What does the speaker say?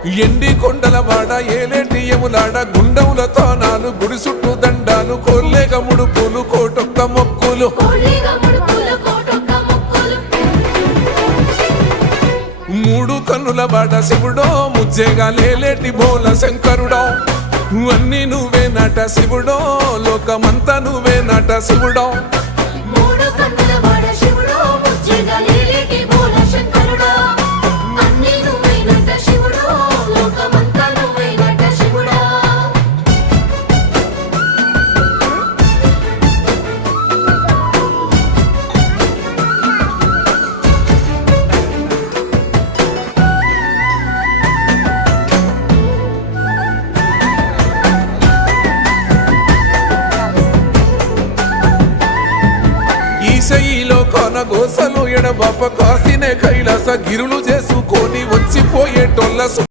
ఎండి కొండల వాడ ఏలేటి యములాడ గుండముల తానాలు గుడి చుట్టూ దండాలు కోల్లేగ ముడుపులు కోటొక్క మొక్కులు మూడు కన్నుల వాడ శివుడో ముజ్జేగా లేలేటి బోల శంకరుడో అన్ని నువ్వే నట శివుడో లోకమంతా నువ్వే నట శివుడో ఈశయిలో కొనగోసలు ఎడబాప కాసినే కైలాస గిరులు చేసుకొని వచ్చిపోయేటోళ్ళ